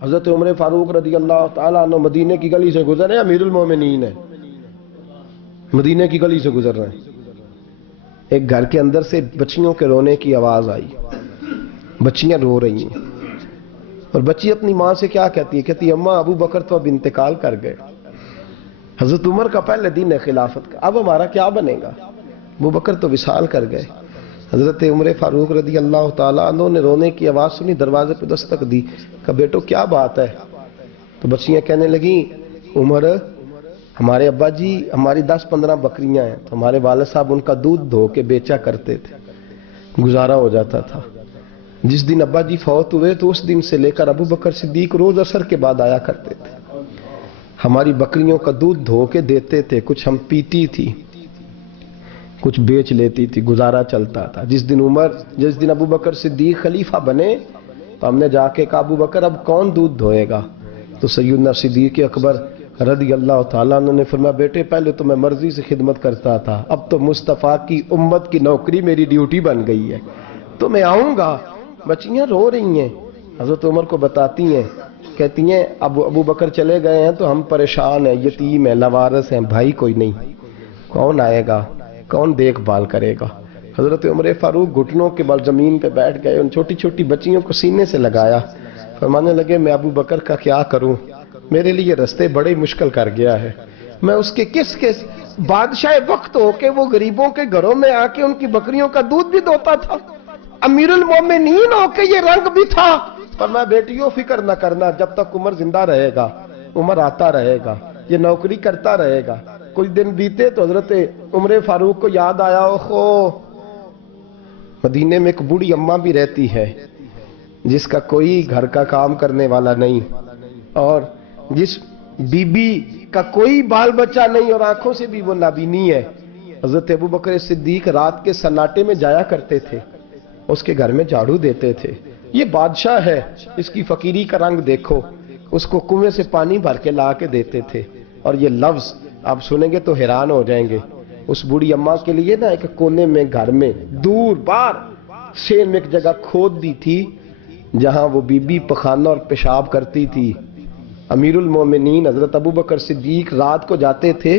حضرت عمر فاروق رضی اللہ تعالیٰ عنہ مدینے کی گلی سے گزر رہے ہیں، امیر المومنین ہے، مدینے کی گلی سے گزر رہے ہیں، ایک گھر کے اندر سے بچیوں کے رونے کی آواز آئی، بچیاں رو رہی ہیں، اور بچی اپنی ماں سے کیا کہتی ہے؟ کہتی ہے اماں ابو بکر تو اب انتقال کر گئے، حضرت عمر کا پہلے دن ہے خلافت کا، اب ہمارا کیا بنے گا؟ ابو بکر تو وصال کر گئے۔ حضرت عمر فاروق رضی اللہ تعالیٰ عنہ نے رونے کی آواز سنی، دروازے پہ دستک دی، کہا بیٹو کیا بات ہے؟ تو بچیاں کہنے لگیں عمر ہمارے ابا جی ہماری 10-15 بکریاں ہیں، تو ہمارے والد صاحب ان کا دودھ دھو کے بیچا کرتے تھے، گزارا ہو جاتا تھا۔ جس دن ابا جی فوت ہوئے تو اس دن سے لے کر ابو بکر صدیق روز عصر کے بعد آیا کرتے تھے، ہماری بکریوں کا دودھ دھو کے دیتے تھے، کچھ ہم پیتی تھی، کچھ بیچ لیتی تھی، گزارا چلتا تھا۔ جس دن ابو بکر صدیق خلیفہ بنے تو ہم نے جا کے کہا ابو بکر اب کون دودھ دھوئے گا؟ تو سیدنا صدیق اکبر رضی اللہ تعالیٰ عنہ نے فرمایا بیٹے پہلے تو میں مرضی سے خدمت کرتا تھا، اب تو مصطفیٰ کی امت کی نوکری میری ڈیوٹی بن گئی ہے، تو میں آؤں گا۔ بچیاں رو رہی ہیں، حضرت عمر کو بتاتی ہیں، کہتی ہیں ابو بکر چلے گئے ہیں تو ہم پریشان ہیں، یتیم ہیں، لاوارث ہیں، بھائی کوئی نہیں، کون آئے گا، کون دیکھ بھال کرے گا؟ حضرت عمر فاروق گھٹنوں کے بل زمین پہ بیٹھ گئے، ان چھوٹی چھوٹی بچیوں کو سینے سے لگایا، فرمانے لگے میں ابو بکر کا کیا کروں، میرے لیے رستے بڑے مشکل کر گیا ہے، میں اس کے کس بادشاہ وقت ہو کے وہ غریبوں کے گھروں میں آ کے ان کی بکریوں کا دودھ بھی دوتا تھا، امیر المومنین ہو کے یہ رنگ بھی تھا۔ پر میں بیٹیوں فکر نہ کرنا، جب تک عمر زندہ رہے گا، عمر آتا رہے گا، یہ نوکری کرتا رہے گا۔ کچھ دن بیتے تو حضرت عمر فاروق کو یاد آیا اوہو مدینے میں ایک بوڑھی اماں بھی رہتی ہے جس کا کوئی گھر کا کام کرنے والا نہیں، اور جس بی بی کا کوئی بال بچہ نہیں، اور آنکھوں سے بھی وہ نابینی ہے۔ حضرت ابو بکر صدیق رات کے سناٹے میں جایا کرتے تھے، اس کے گھر میں جھاڑو دیتے تھے، یہ بادشاہ ہے، اس کی فقیری کا رنگ دیکھو، اس کو کنویں سے پانی بھر کے لا کے دیتے تھے۔ اور یہ لفظ آپ سنیں گے تو حیران ہو جائیں گے، اس بوڑھی اماں کے لیے نا ایک کونے میں گھر میں دور بار شیر میں ایک جگہ کھود دی تھی جہاں وہ بی بی پخانہ اور پیشاب کرتی تھی۔ امیر المومنین حضرت ابو بکر صدیق رات کو جاتے تھے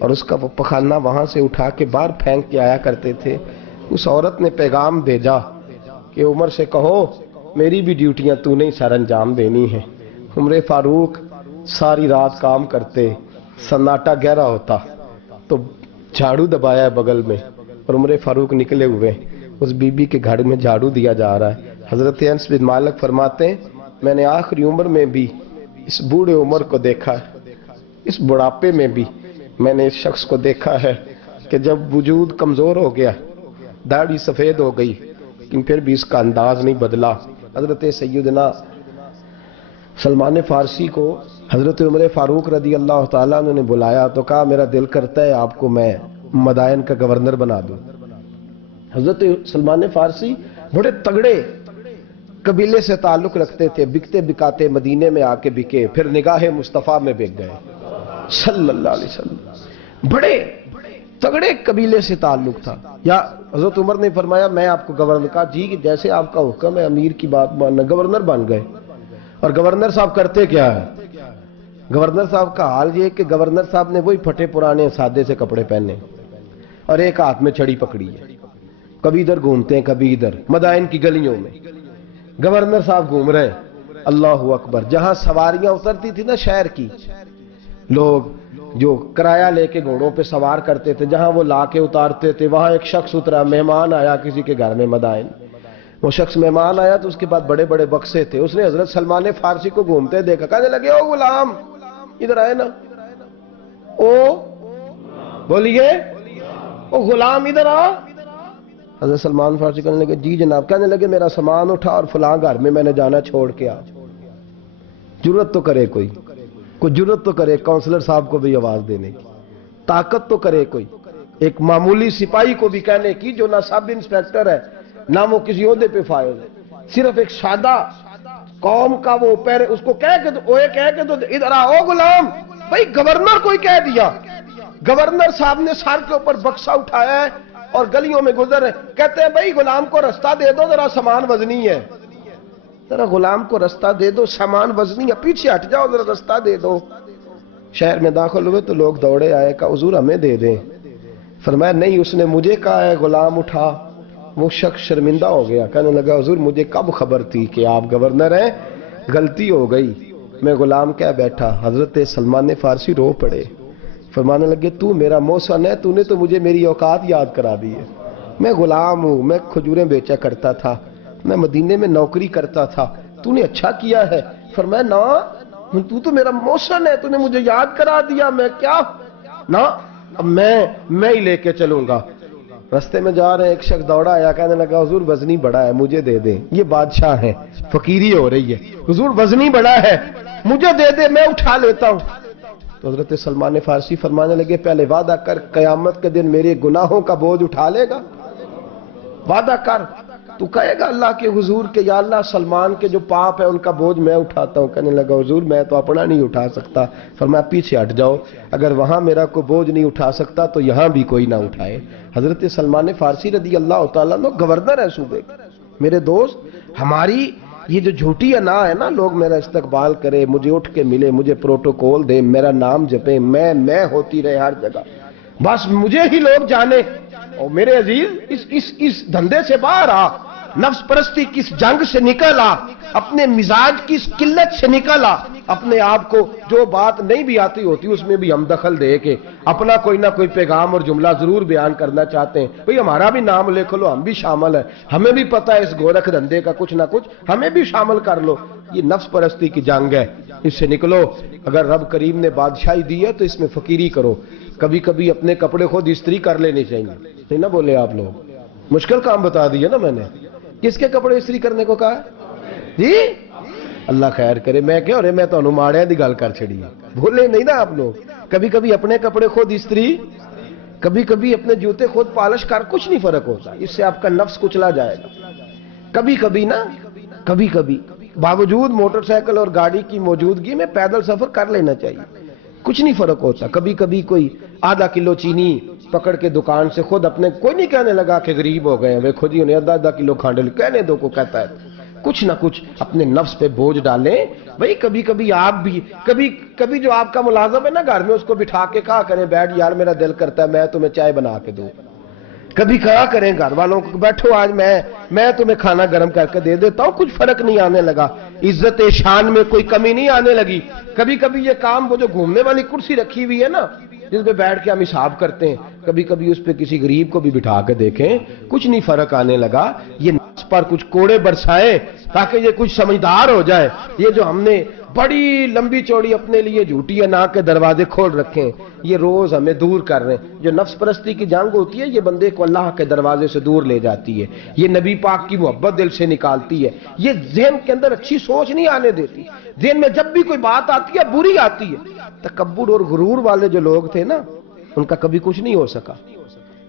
اور اس کا وہ پخانہ وہاں سے اٹھا کے باہر پھینک کے آیا کرتے تھے۔ اس عورت نے پیغام بھیجا کہ عمر سے کہو میری بھی ڈیوٹیاں تو نہیں سر انجام دینی ہیں۔ عمر فاروق ساری رات کام کرتے، سناٹا گہرا ہوتا تو جھاڑو دبایا ہے بغل میں، اور عمر فاروق نکلے ہوئے، اس بی بی کے گھر میں جھاڑو دیا جا رہا ہے۔ حضرت انس بن مالک فرماتے ہیں میں نے آخری عمر میں بھی اس بوڑھے عمر کو دیکھا ہے، اس بڑھاپے میں بھی میں نے اس شخص کو دیکھا ہے کہ جب وجود کمزور ہو گیا، داڑھی سفید ہو گئی، لیکن پھر بھی اس کا انداز نہیں بدلا۔ حضرت سیدنا سلمان فارسی کو حضرت عمر فاروق رضی اللہ تعالیٰ عنہ نے بلایا تو کہا میرا دل کرتا ہے آپ کو میں مدائن کا گورنر بنا دوں۔ حضرت سلمان فارسی بڑے تگڑے قبیلے سے تعلق رکھتے تھے، بکتے بکاتے مدینے میں آ کے بکے، پھر نگاہ مصطفیٰ میں بک گئے صلی اللہ علیہ وسلم، بڑے تگڑے قبیلے سے تعلق تھا۔ یا حضرت عمر نے فرمایا میں آپ کو گورنر کا جی کہ جیسے آپ کا حکم ہے امیر کی بات ماننا، گورنر بن گئے۔ اور گورنر صاحب کرتے کیا ہے؟ گورنر صاحب کا حال یہ کہ گورنر صاحب نے وہی پھٹے پرانے سادے سے کپڑے پہنے اور ایک ہاتھ میں چھڑی پکڑی ہے، کبھی ادھر گھومتے ہیں کبھی ادھر، مدائن کی گلیوں میں گورنر صاحب گھوم رہے ہیں۔ اللہ اکبر، جہاں سواریاں اترتی تھی نا شہر کی، لوگ جو کرایہ لے کے گھوڑوں پہ سوار کرتے تھے، جہاں وہ لا کے اتارتے تھے، وہاں ایک شخص اترا، مہمان آیا کسی کے گھر میں مدائن، وہ شخص مہمان آیا تو اس کے بعد بڑے بڑے بکسے تھے، اس نے حضرت سلمان فارسی کو گھومتے دیکھا، کہنے لگے او غلام ادھر آئے نا، او بولیے او غلام ادھر آ۔ حضرت سلمان فارسی کہنے لگے جی جناب، کہنے لگے میرا سامان اٹھا اور فلاں گھر میں میں نے جانا چھوڑ کے آ۔ جرت تو کرے کوئی جرت تو کرے کونسلر صاحب کو بھی آواز دینے کی، طاقت تو کرے کوئی، ایک معمولی سپاہی کو بھی کہنے کی جو نہ سب انسپیکٹر ہے نہ وہ کسی عہدے پہ فائز ہے، صرف ایک سادہ قوم کا وہ اس کو کہہ کے تو ادھر آؤ غلام، بھائی گورنر کوئی کہہ دیا۔ گورنر صاحب نے سر کے اوپر بکسا اٹھایا ہے اور گلیوں میں گزر رہے، کہتے ہیں بھائی غلام کو رستہ دے دو ذرا سامان وزنی ہے۔ ذرا غلام کو رستہ دے دو، سامان وزنی ہے، پیچھے ہٹ جاؤ، ذرا رستہ دے دو۔ شہر میں داخل ہوئے تو لوگ دوڑے آئے، کہا حضور ہمیں دے دیں۔ فرمایا نہیں، اس نے مجھے کہا ہے غلام اٹھا۔ وہ شخص شرمندہ ہو گیا، کہنے لگا حضور مجھے کب خبر تھی کہ آپ گورنر ہیں، غلطی ہو گئی، میں غلام کہہ بیٹھا۔ حضرت سلمان فارسی رو پڑے، فرمانے لگے تو میرا محسن ہے، تو نے تو مجھے میری اوقات یاد کرا دی ہے۔ میں غلام ہوں، میں کھجوریں بیچا کرتا تھا، میں مدینے میں نوکری کرتا تھا، تو نے اچھا کیا ہے۔ فرمایا نا، تو میرا محسن ہے، تو نے مجھے یاد کرا دیا، میں کیا نا، اب میں ہی لے کے چلوں گا۔ رستے میں جا رہے ایک شخص دوڑا آیا، کہنے لگا حضور وزنی بڑا ہے، مجھے دے دیں، یہ بادشاہ ہیں، فقیری ہو رہی ہے، حضور وزنی بڑا ہے مجھے دے دے، میں اٹھا لیتا ہوں۔ تو حضرت سلمان فارسی فرمانے لگے پہلے وعدہ کر قیامت کے دن میرے گناہوں کا بوجھ اٹھا لے گا، وعدہ کر، تو کہے گا اللہ کے حضور کے یا اللہ سلمان کے جو پاپ ہے ان کا بوجھ میں اٹھاتا ہوں۔ کہنے لگا حضور میں تو اپنا نہیں اٹھا سکتا۔ فرمایا پیچھے ہٹ جاؤ، اگر وہاں میرا کوئی بوجھ نہیں اٹھا سکتا تو یہاں بھی کوئی نہ اٹھائے۔ حضرت سلمان فارسی رضی اللہ تعالیٰ عنہ گورنر ہے صوبے کے۔ میرے دوست، ہماری یہ جو جھوٹی انا ہے نا، لوگ میرا استقبال کرے، مجھے اٹھ کے ملے، مجھے پروٹوکول دے، میرا نام جپے، میں ہوتی رہے ہر جگہ، بس مجھے ہی لوگ جانے۔ اور میرے عزیز اس دھندے سے باہر آ، نفس پرستی کی اس جنگ سے نکل آ، اپنے مزاج کی اس قلت سے نکل آ، اپنے آپ کو جو بات نہیں بھی آتی ہوتی اس میں بھی ہم دخل دے کے اپنا کوئی نہ کوئی پیغام اور جملہ ضرور بیان کرنا چاہتے ہیں۔ بھئی ہمارا بھی نام لکھ لو، ہم بھی شامل ہیں، ہمیں بھی پتہ ہے اس گورکھ دھندے کا کچھ نہ کچھ، ہمیں بھی شامل کر لو۔ یہ نفس پرستی کی جنگ ہے، اس سے نکلو۔ اگر رب کریم نے بادشاہی دی ہے تو اس میں فقیری کرو، کبھی کبھی اپنے کپڑے خود استری کر لینے چاہیے، نہیں نہ بولے آپ لوگ؟ مشکل کام بتا دیا نا میں نے، کس کے کپڑے استری کرنے کو کہا جی؟ اللہ خیر کرے، میں کیا ہو رہے، میں تو ماڑے دی گل کر چھڑی ہے، بھولے نہیں نا آپ لوگ؟ کبھی کبھی اپنے کپڑے خود استری، کبھی کبھی اپنے جوتے خود پالش کر، کچھ نہیں فرق ہوتا، اس سے آپ کا نفس کچلا جائے گا۔ کبھی کبھی نا، کبھی کبھی باوجود موٹر سائیکل اور گاڑی کی موجودگی میں پیدل سفر کر لینا چاہیے، کچھ نہیں فرق ہوتا۔ کبھی کبھی کوئی آدھا کلو چینی پکڑ کے دکان سے خود اپنے، کوئی نہیں کہنے لگا کہ غریب ہو گئے ہیں، دیکھو جی انہیں آدھا کلو کھانڈل، کہنے دو کو کہتا ہے، کچھ نہ کچھ اپنے نفس پہ بوجھ ڈالیں۔ بھئی کبھی کبھی آپ بھی، کبھی جو آپ کا ملازم ہے نا گھر میں، اس کو بٹھا کے کہا کریں بیٹھ یار میرا دل کرتا ہے میں تمہیں چائے بنا کے دوں۔ کبھی کہا کریں گھر والوں کو بیٹھو آج میں تمہیں کھانا گرم کر کے دے دیتا ہوں، کچھ فرق نہیں آنے لگا، عزت شان میں کوئی کمی نہیں آنے لگی۔ کبھی کبھی یہ کام، وہ جو گھومنے والی کرسی رکھی ہوئی ہے نا جس پہ بیٹھ کے ہم حساب کرتے ہیں، کبھی کبھی اس پہ کسی غریب کو بھی بٹھا کے دیکھیں، کچھ نہیں فرق آنے لگا۔ یہ نفس پر کچھ کوڑے برسائیں تاکہ یہ کچھ سمجھدار ہو جائے۔ یہ جو ہم نے بڑی لمبی چوڑی اپنے لیے جھوٹی انا کے دروازے کھول رکھے ہیں، یہ روز ہمیں دور کر رہے ہیں۔ جو نفس پرستی کی جنگ ہوتی ہے یہ بندے کو اللہ کے دروازے سے دور لے جاتی ہے، یہ نبی پاک کی محبت دل سے نکالتی ہے، یہ ذہن کے اندر اچھی سوچ نہیں آنے دیتی۔ ذہن میں جب بھی کوئی بات آتی ہے بری آتی ہے۔ تکبر اور غرور والے جو لوگ تھے نا ان کا کبھی کچھ نہیں ہو سکا۔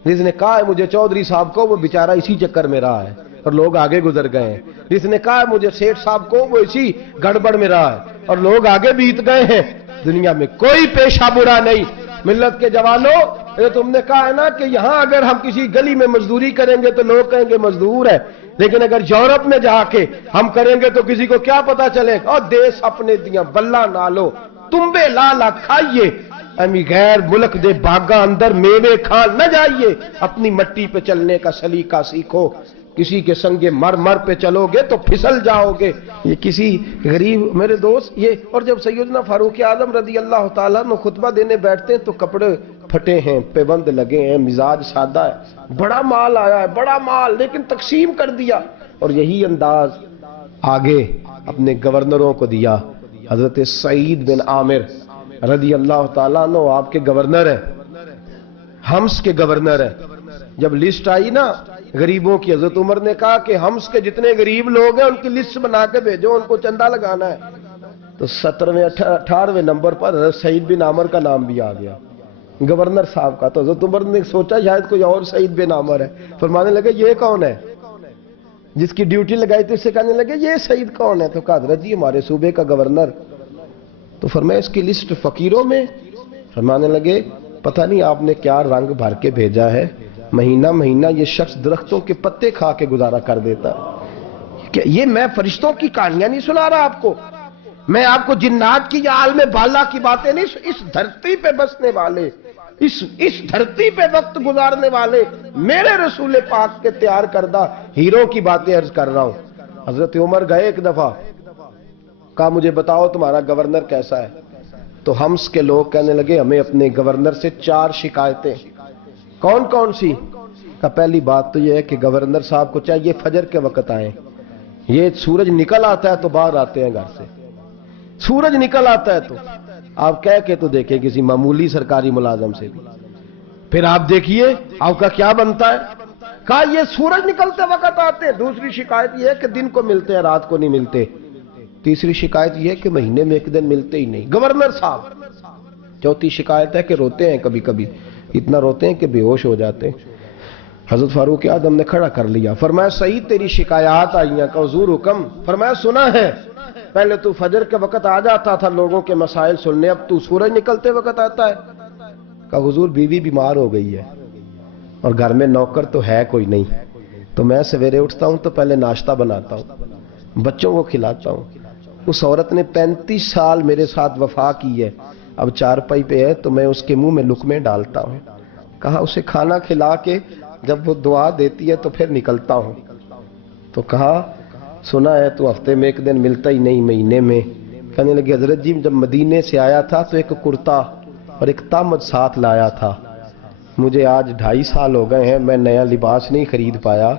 جس نے کہا ہے مجھے چودھری صاحب کو، وہ بیچارہ اسی چکر میں رہا ہے اور لوگ آگے گزر گئے ہیں۔ جس نے کہا ہے مجھے سیٹھ صاحب کو، وہ اسی گڑبڑ میں رہا ہے اور لوگ آگے بیت گئے ہیں۔ دنیا میں کوئی پیشہ برا نہیں۔ ملت کے جوانوں، یہ تم نے کہا ہے نا کہ یہاں اگر ہم کسی گلی میں مزدوری کریں گے تو لوگ کہیں گے مزدور ہے، لیکن اگر یورپ میں جا کے ہم کریں گے تو کسی کو کیا پتا چلے گا؟ اور دیس اپنے دیاں بلہ نالو تمبے لالا کھائیے، امی غیر ملک دے باغاں اندر میوے کھان نہ جائیے، اپنی مٹی پہ چلنے کا سلیقہ سیکھو۔ کسی کے سنگ مر پہ چلو گے تو پھسل جاؤ گے۔ یہ کسی غریب، میرے دوست، یہ اور جب سیدنا فاروق اعظم رضی اللہ تعالیٰ نے خطبہ دینے بیٹھتے ہیں تو کپڑے پھٹے ہیں، پیبند لگے ہیں، مزاج سادہ ہے، بڑا مال آیا ہے، بڑا مال، لیکن تقسیم کر دیا۔ اور یہی انداز آگے اپنے گورنروں کو دیا۔ حضرت سعید بن عامر رضی اللہ تعالیٰ عنہ آپ کے گورنر ہیں، حمص کے گورنر ہیں۔ جب لسٹ آئی نا غریبوں کی، حضرت عمر نے کہا کہ حمص کے جتنے غریب لوگ ہیں ان کی لسٹ بنا کے بھیجو، ان کو چندہ لگانا ہے۔ تو 17ویں 18ویں نمبر پر حضرت سعید بن عامر کا نام بھی آ گیا، گورنر صاحب کا۔ تو حضرت عمر نے سوچا شاید کوئی اور سعید بن عامر ہے، فرمانے لگے یہ کون ہے؟ جس کی ڈیوٹی لگائی تھی اس سے کہنے لگے یہ سعید کون ہے؟ تو کہا حضرت جی ہمارے صوبے کا گورنر۔ تو فرمایا اس کی لسٹ فقیروں میں؟ فرمانے لگے پتہ نہیں آپ نے کیا رنگ بھر کے بھیجا ہے، مہینہ مہینہ یہ شخص درختوں کے پتے کھا کے گزارا کر دیتا ہے، یہ میں فرشتوں کی کہانیاں نہیں سنا رہا آپ کو، میں آپ کو جنات کی یا عالم بالا کی باتیں نہیں، اس دھرتی پہ بسنے والے، اس دھرتی پہ وقت گزارنے والے میرے رسول پاک کے تیار کردہ ہیرو کی باتیں عرض کر رہا ہوں۔ حضرت عمر گئے ایک دفعہ، کہا مجھے بتاؤ تمہارا گورنر کیسا ہے؟ تو ہمس کے لوگ کہنے لگے ہمیں اپنے گورنر سے 4 شکایتیں۔ کون کون سی؟ کہا پہلی بات تو یہ ہے کہ گورنر صاحب کو چاہیے فجر کے وقت آئیں، یہ سورج نکل آتا ہے تو باہر آتے ہیں گھر سے، سورج نکل آتا ہے تو آپ کہہ کے تو دیکھیں کسی معمولی سرکاری ملازم سے بھی، پھر آپ دیکھیے آپ کا کیا بنتا ہے۔ کہا یہ سورج نکلتے وقت آتے ہیں۔ دوسری شکایت یہ ہے کہ دن کو ملتے ہیں رات کو نہیں ملتے۔ تیسری شکایت یہ ہے کہ مہینے میں ایک دن ملتے ہی نہیں گورنر صاحب۔ چوتھی شکایت ہے کہ روتے ہیں، کبھی کبھی اتنا روتے ہیں کہ بے ہوش ہو جاتے ہیں۔ حضرت فاروق اعظم نے کھڑا کر لیا، فرمایا صحیح تیری شکایات آئی ہیں۔ کہ حضور حکم۔ فرمایا سنا ہے، پہلے تو فجر کے وقت آ جاتا تھا لوگوں کے مسائل سننے، اب تو سورج نکلتے وقت آتا ہے۔ کہ حضور بیوی بیمار ہو گئی ہے اور گھر میں نوکر تو ہے کوئی نہیں، تو میں سویرے اٹھتا ہوں تو پہلے ناشتہ بناتا ہوں، بچوں کو کھلاتا ہوں۔ اس عورت نے 35 سال میرے ساتھ وفا کی ہے، اب چارپائی پہ ہے تو میں اس کے منہ میں لقمے ڈالتا ہوں۔ کہا اسے کھانا کھلا کے جب وہ دعا دیتی ہے تو پھر نکلتا ہوں۔ تو کہا سنا ہے تو ہفتے میں ایک دن ملتا ہی نہیں، مہینے میں۔ کہنے لگے حضرت جی جب مدینے سے آیا تھا تو ایک کرتا اور ایک تامد ساتھ لایا تھا، مجھے آج 2.5 سال ہو گئے ہیں، میں نیا لباس نہیں خرید پایا۔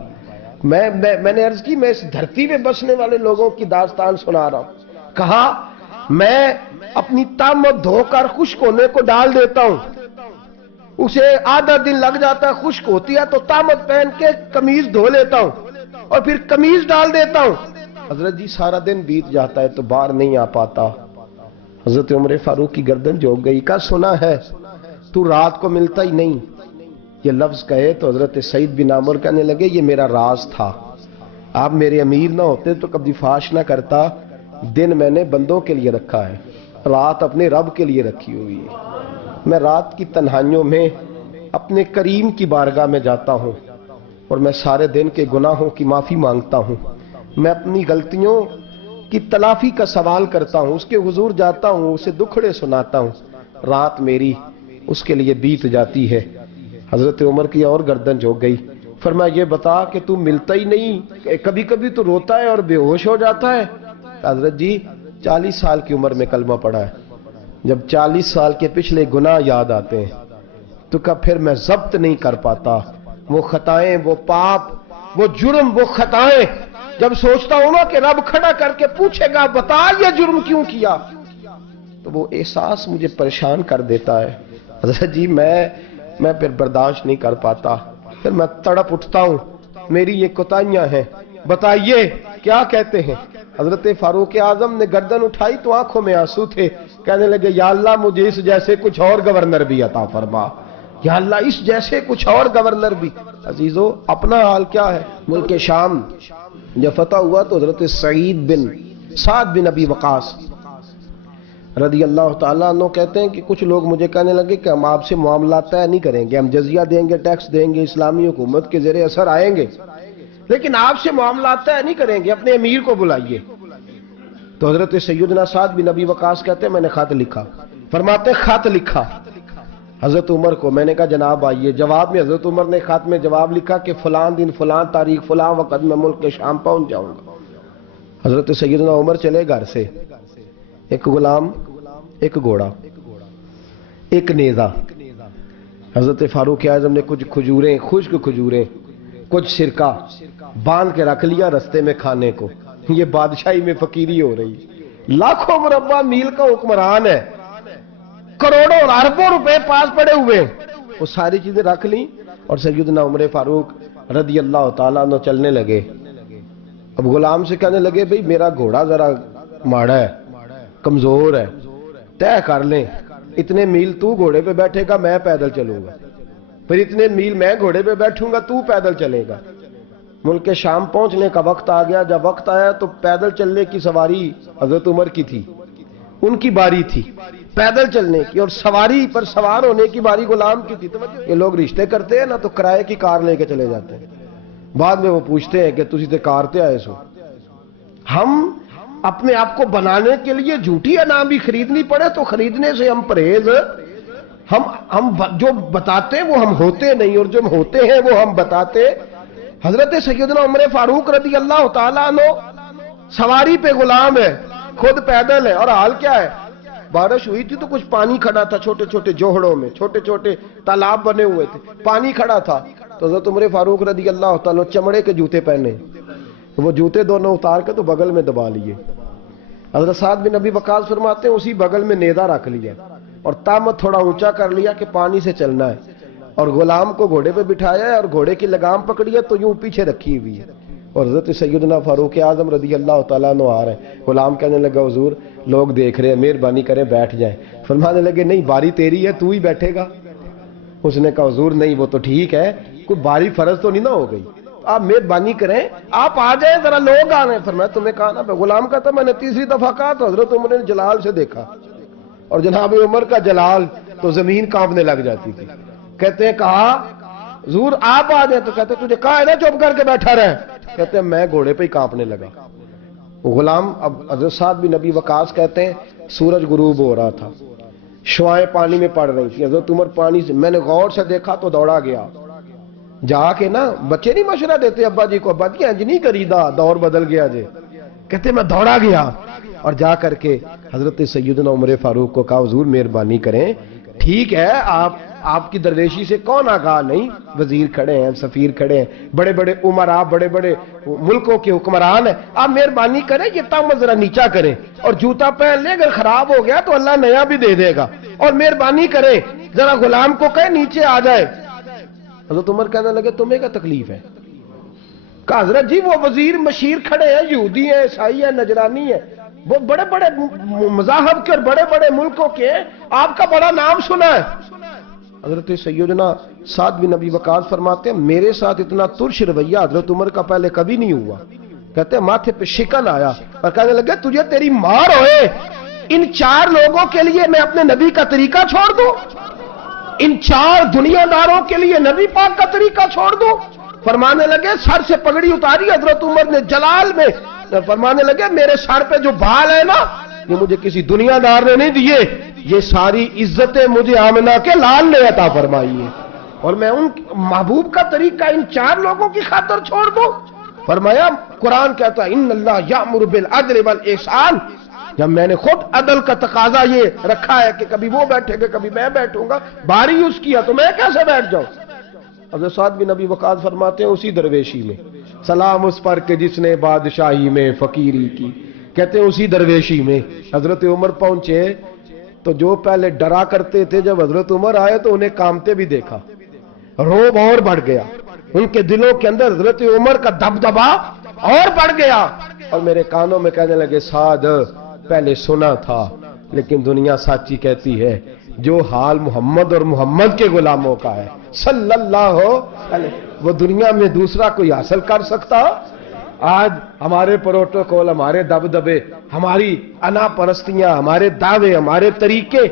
میں نے عرض کی میں اس دھرتی پہ بسنے والے لوگوں کی داستان سنا رہا ہوں۔ کہا میں اپنی تامد دھو کر خشک ہونے کو ڈال دیتا ہوں، اسے آدھا دن لگ جاتا ہے، خشک ہوتی ہے تو تامد پہن کے قمیض دھو لیتا ہوں اور پھر قمیض ڈال دیتا ہوں۔ حضرت جی سارا دن بیت جاتا ہے تو باہر نہیں آ پاتا۔ حضرت عمر فاروق کی گردن جھک گئی۔ کا سنا ہے تو رات کو ملتا ہی نہیں، یہ لفظ کہے تو حضرت سعید بن عامر کہنے لگے یہ میرا راز تھا، آپ میرے امیر نہ ہوتے تو کبھی فاش نہ کرتا، دن میں نے بندوں کے لیے رکھا ہے، رات اپنے رب کے لیے رکھی ہوئی ہے۔ میں رات کی تنہائیوں میں اپنے کریم کی بارگاہ میں جاتا ہوں اور میں سارے دن کے گناہوں کی معافی مانگتا ہوں، میں اپنی غلطیوں کی تلافی کا سوال کرتا ہوں، اس کے حضور جاتا ہوں، اسے دکھڑے سناتا ہوں، رات میری اس کے لیے بیت جاتی ہے۔ حضرت عمر کی اور گردن جھک گئی۔ فرمایا یہ بتا کہ تو ملتا ہی نہیں، کبھی کبھی تو روتا ہے اور بے ہوش ہو جاتا ہے۔ حضرت جی 40 سال کی عمر میں کلمہ پڑھا ہے، جب 40 سال کے پچھلے گناہ یاد آتے ہیں تو کب پھر میں ضبط نہیں کر پاتا، وہ خطائیں، وہ پاپ، وہ جرم، وہ خطائیں، جب سوچتا ہوں نا کہ رب کھڑا کر کے پوچھے گا بتا یہ جرم کیوں کیا، تو وہ احساس مجھے پریشان کر دیتا ہے۔ حضرت جی میں پھر برداشت نہیں کر پاتا، پھر میں تڑپ اٹھتا ہوں، میری یہ کوتاہیاں ہیں، بتائیے کیا کہتے ہیں۔ حضرت فاروق اعظم نے گردن اٹھائی تو آنکھوں میں آنسو تھے، کہنے لگے یا اللہ مجھے اس جیسے کچھ اور گورنر بھی عطا فرما، یا اللہ اس جیسے کچھ اور گورنر بھی۔ عزیزو اپنا حال کیا ہے؟ ملک شام جب فتح ہوا تو حضرت سعد بن ابی وقاص رضی اللہ تعالیٰ عنہ کہتے ہیں کہ کچھ لوگ مجھے کہنے لگے کہ ہم آپ سے معاملات طے نہیں کریں گے، ہم جزیہ دیں گے، ٹیکس دیں گے، اسلامی حکومت کے زیر اثر آئیں گے، لیکن آپ سے معاملات طے نہیں کریں گے، اپنے امیر کو بلائیے۔ تو حضرت سیدنا سعد بن ابی وقاص کہتے ہیں میں نے خط لکھا، فرماتے خط لکھا حضرت عمر کو، میں نے کہا جناب آئیے، جواب میں حضرت عمر نے خط میں جواب لکھا کہ فلاں دن فلاں تاریخ فلاں وقت میں ملک کے شام پہنچ جاؤں گا۔ حضرت سیدنا عمر چلے گھر سے، ایک غلام، ایک گھوڑا، ایک نیزہ۔ حضرت فاروق اعظم نے کچھ کھجوریں، خشک کھجوریں، کچھ سرکہ باندھ کے رکھ لیا رستے میں کھانے کو۔ یہ بادشاہی میں فقیری ہو رہی، لاکھوں مربع میل کا حکمران ہے، کروڑوں اور اربوں روپے پاس پڑے ہوئے، وہ ساری چیزیں رکھ لیں اور سیدنا عمر فاروق رضی اللہ تعالیٰ عنہ چلنے لگے۔ اب غلام سے کہنے لگے بھئی میرا گھوڑا ذرا ماڑا ہے، کمزور ہے، طے کر لیں، اتنے میل تو گھوڑے پہ بیٹھے گا میں پیدل چلوں گا، پھر اتنے میل میں گھوڑے پہ بیٹھوں گا تو پیدل چلے گا۔ ملک شام پہنچنے کا وقت آ گیا، جب وقت آیا تو پیدل چلنے کی سواری حضرت عمر کی تھی، ان کی باری تھی پیدل چلنے کی، اور سواری پر سوار ہونے کی باری غلام کی تھی۔ یہ لوگ رشتے کرتے ہیں نا تو کرائے کی کار لے کے چلے جاتے ہیں، بعد میں وہ پوچھتے ہیں کہ تسی تے کار تے آئے سو، ہم اپنے آپ کو بنانے کے لیے جھوٹی انعام بھی خریدنی پڑے تو خریدنے سے ہم پرہیز. ہم جو بتاتے وہ ہم ہوتے نہیں، اور جو ہوتے ہیں وہ ہم بتاتے. حضرت سیدنا عمر فاروق رضی اللہ تعالیٰ عنہ سواری پہ غلام ہے، خود پیدل ہے، اور حال کیا ہے؟ بارش ہوئی تھی تو کچھ پانی کھڑا تھا چھوٹے چھوٹے جوہڑوں میں، چھوٹے چھوٹے تالاب بنے ہوئے تھے، پانی کھڑا تھا. تو حضرت عمر فاروق رضی اللہ تعالیٰ چمڑے کے جوتے پہنے، وہ جوتے دونوں اتار کے تو بغل میں دبا لیے. حضرت سعد بن ابی وقاص فرماتے ہیں اسی بغل میں نیزہ رکھ لیا اور تامت تھوڑا اونچا کر لیا کہ پانی سے چلنا ہے، اور غلام کو گھوڑے پہ بٹھایا ہے اور گھوڑے کی لگام پکڑی ہے تو یوں پیچھے رکھی ہوئی ہے. اور حضرت سیدنا فاروق اعظم رضی اللہ تعالیٰ عنہ آ رہے ہیں. غلام کہنے لگا حضور لوگ دیکھ رہے ہیں، مہربانی کریں بیٹھ جائیں. فرمانے لگے نہیں، باری تیری ہے، تو ہی بیٹھے گا. اس نے کہا حضور نہیں، وہ تو ٹھیک ہے، کوئی باری فرض تو نہیں نہ ہو گئی، آپ مہربانی کریں آپ آ جائیں، ذرا لوگ آ رہے ہیں. فرمایا تمہیں کہا نا. غلام کہتا میں نے تیسری دفعہ کہا تو حضرت عمر نے جلال سے دیکھا، اور جناب عمر کا جلال تو زمین کانپنے لگ جاتی تھی. کہتے ہیں کہا حضور آپ آ جائیں، تو کہتے تجھے کہا ہے نا چپ کر کے بیٹھا رہے. کہتے ہیں میں گھوڑے پہ ہی کانپنے لگا. غلام اب حضرت سعد بن ابی وقاص کہتے ہیں سورج غروب ہو رہا تھا، شعائیں پانی میں پڑ رہی تھی. حضرت عمر پانی سے میں نے غور سے دیکھا تو دوڑا گیا. جا کے نا بچے نہیں مشورہ دیتے ابا جی کو، ابا جی انج نہیں کریدا، دور بدل گیا جی. کہتے میں دوڑا گیا اور جا کر کے حضرت سیدنا عمر فاروق کو کہا حضور مہربانی کریں، ٹھیک ہے آپ کی درویشی سے کون آگاہ نہیں، وزیر کھڑے ہیں، سفیر کھڑے ہیں، بڑے بڑے عمرا، بڑے بڑے ملکوں کے حکمران ہیں، آپ مہربانی کریں یہ تامت ذرا نیچا کریں اور جوتا پہن لیں، اگر خراب ہو گیا تو اللہ نیا بھی دے دے گا، اور مہربانی کریں ذرا غلام کو کہیں نیچے آ جائے. حضرت عمر کہنے لگے تمہیں کیا تکلیف ہے؟ کہا حضرت جی وہ وزیر مشیر کھڑے ہیں، یہودی ہیں، عیسائی ہیں، نجرانی ہیں، وہ بڑے بڑے مذاہب کے اور بڑے بڑے ملکوں کے، آپ کا بڑا نام سنا ہے. حضرت سیدنا سعد بن ابی وقاص فرماتے ہیں میرے ساتھ اتنا ترش رویہ حضرت عمر کا پہلے کبھی نہیں ہوا. کہتے ہیں ماتھے پہ شکن آیا اور کہنے لگے تجھے تیری مار ہوئے، ان 4 لوگوں کے لیے میں اپنے نبی کا طریقہ چھوڑ دوں، ان 4 دنیا داروں کے لیے نبی پاک کا طریقہ چھوڑ دوں. فرمانے لگے سر سے پگڑی اتاری حضرت عمر نے جلال میں، فرمانے لگے میرے سر پہ جو بال ہے نا یہ مجھے کسی دنیا دار نے نہیں دیے، یہ ساری عزتیں مجھے آمنہ کے لال نے عطا فرمائی ہے، اور میں ان محبوب کا طریقہ ان 4 لوگوں کی خاطر چھوڑ دوں. فرمایا قرآن کہتا ہے ان اللہ یأمر بالعدل والاحسان، جب میں نے خود عدل کا تقاضا یہ رکھا ہے کہ کبھی وہ بیٹھے گا کبھی میں بیٹھوں گا، باری اس کی ہے تو میں کیسے بیٹھ جاؤں. حضرت سعد بن ابی وقاص فرماتے ہیں اسی درویشی میں سلام اس پر کہ جس نے بادشاہی میں فقیری کی. کہتے ہیں اسی درویشی میں حضرت عمر پہنچے تو جو پہلے ڈرا کرتے تھے جب حضرت عمر آئے تو انہیں کامتے بھی دیکھا، روب اور بڑھ گیا، ان کے دلوں کے اندر حضرت عمر کا دبدبا اور بڑھ گیا، اور میرے کانوں میں کہنے لگے سعد پہلے سنا تھا لیکن دنیا سچی کہتی ہے جو حال محمد اور محمد کے غلاموں کا ہے صلی اللہ علیہ، وہ دنیا میں دوسرا کوئی حاصل کر سکتا؟ آج ہمارے پروٹوکول، ہمارے دبدبے، ہماری انا پرستیاں، ہمارے دعوے، ہمارے طریقے،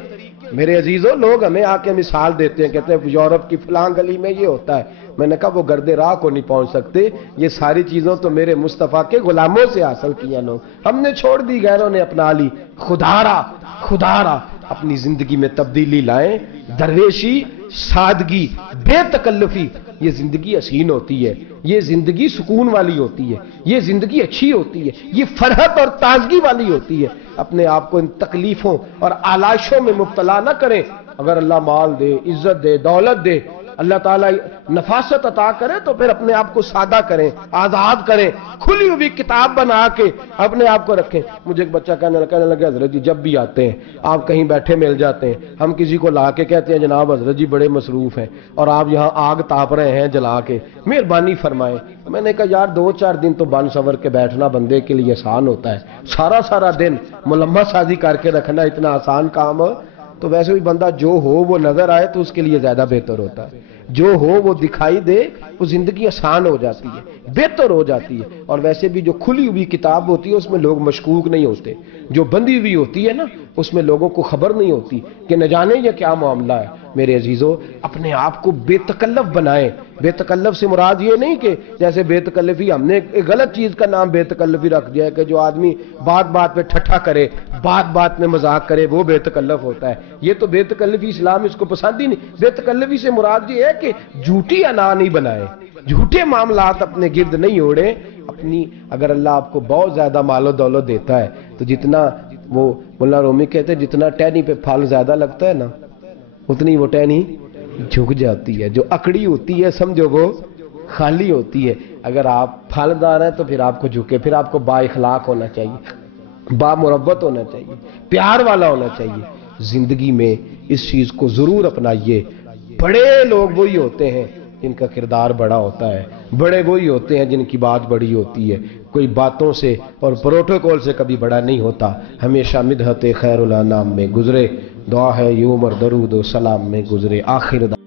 میرے عزیزوں لوگ ہمیں آ کے مثال دیتے ہیں، کہتے ہیں یورپ کی فلاں گلی میں یہ ہوتا ہے. میں نے کہا وہ گرد راہ کو نہیں پہنچ سکتے، یہ ساری چیزوں تو میرے مصطفیٰ کے غلاموں سے حاصل کیا لوگ، ہم نے چھوڑ دی، غیروں نے اپنا لی. خدارا اپنی زندگی میں تبدیلی لائیں. درویشی، سادگی، بے تکلفی، یہ زندگی حسین ہوتی ہے، یہ زندگی سکون والی ہوتی ہے، یہ زندگی اچھی ہوتی ہے، یہ فرحت اور تازگی والی ہوتی ہے. اپنے آپ کو ان تکلیفوں اور آلائشوں میں مبتلا نہ کریں. اگر اللہ مال دے، عزت دے، دولت دے، اللہ تعالیٰ نفاست عطا کرے تو پھر اپنے آپ کو سادہ کریں، آزاد کریں، کھلی ہوئی کتاب بنا کے اپنے آپ کو رکھیں. مجھے ایک بچہ کہنے لگا حضرت جی جب بھی آتے ہیں آپ کہیں بیٹھے مل جاتے ہیں، ہم کسی کو لا کے کہتے ہیں جناب حضرت جی بڑے مصروف ہیں اور آپ یہاں آگ تاپ رہے ہیں جلا کے، مہربانی فرمائیں. میں نے کہا یار 2-4 دن تو بن سور کے بیٹھنا بندے کے لیے آسان ہوتا ہے، سارا دن ملمہ سازی کر کے رکھنا اتنا آسان کام تو ویسے بھی بندہ جو ہو وہ نظر آئے تو اس کے لیے زیادہ بہتر ہوتا ہے، جو ہو وہ دکھائی دے وہ زندگی آسان ہو جاتی ہے، بہتر ہو جاتی ہے. اور ویسے بھی جو کھلی ہوئی کتاب ہوتی ہے اس میں لوگ مشکوک نہیں ہوتے، جو بندی ہوئی ہوتی ہے نا اس میں لوگوں کو خبر نہیں ہوتی کہ نہ جانے یہ کیا معاملہ ہے۔ میرے عزیزو، اپنے آپ کو بے تکلف بنائیں۔ بے تکلف سے مراد یہ نہیں کہ جیسے بے تکلفی ہم نے ایک غلط چیز کا نام بے تکلفی رکھ دیا ہے کہ جو آدمی بات بات پہ ٹھٹھا کرے، بات بات میں مذاق کرے، وہ بے تکلف ہوتا ہے۔ یہ تو بے تکلفی اسلام اس کو پسند ہی نہیں۔ بے تکلفی سے مراد یہ ہے کہ جھوٹی انا نہیں بنائے، جھوٹے معاملات اپنے گرد نہیں اوڑے۔ اپنی اگر اللہ آپ کو بہت زیادہ مال و دولت دیتا ہے تو جتنا وہ مولانا رومی کہتے ہیں جتنا ٹہنی پہ پھل زیادہ لگتا ہے نا، اتنی وہ ٹہنی جھک جاتی ہے۔ جو اکڑی ہوتی ہے سمجھو وہ خالی ہوتی ہے۔ اگر آپ پھلدار ہیں تو پھر آپ کو جھکے، پھر آپ کو با اخلاق ہونا چاہیے، با مربت ہونا چاہیے، پیار والا ہونا چاہیے۔ زندگی میں اس چیز کو ضرور اپنائیے۔ بڑے لوگ وہی ہوتے ہیں جن کا کردار بڑا ہوتا ہے، بڑے وہی ہوتے ہیں جن کی بات بڑی ہوتی ہے۔ کوئی باتوں سے اور پروٹوکول سے کبھی بڑا نہیں ہوتا، ہمیشہ مدحت خیر الانام میں گزرے۔ دعا ہے یہ عمر درود و سلام میں گزرے۔ آخر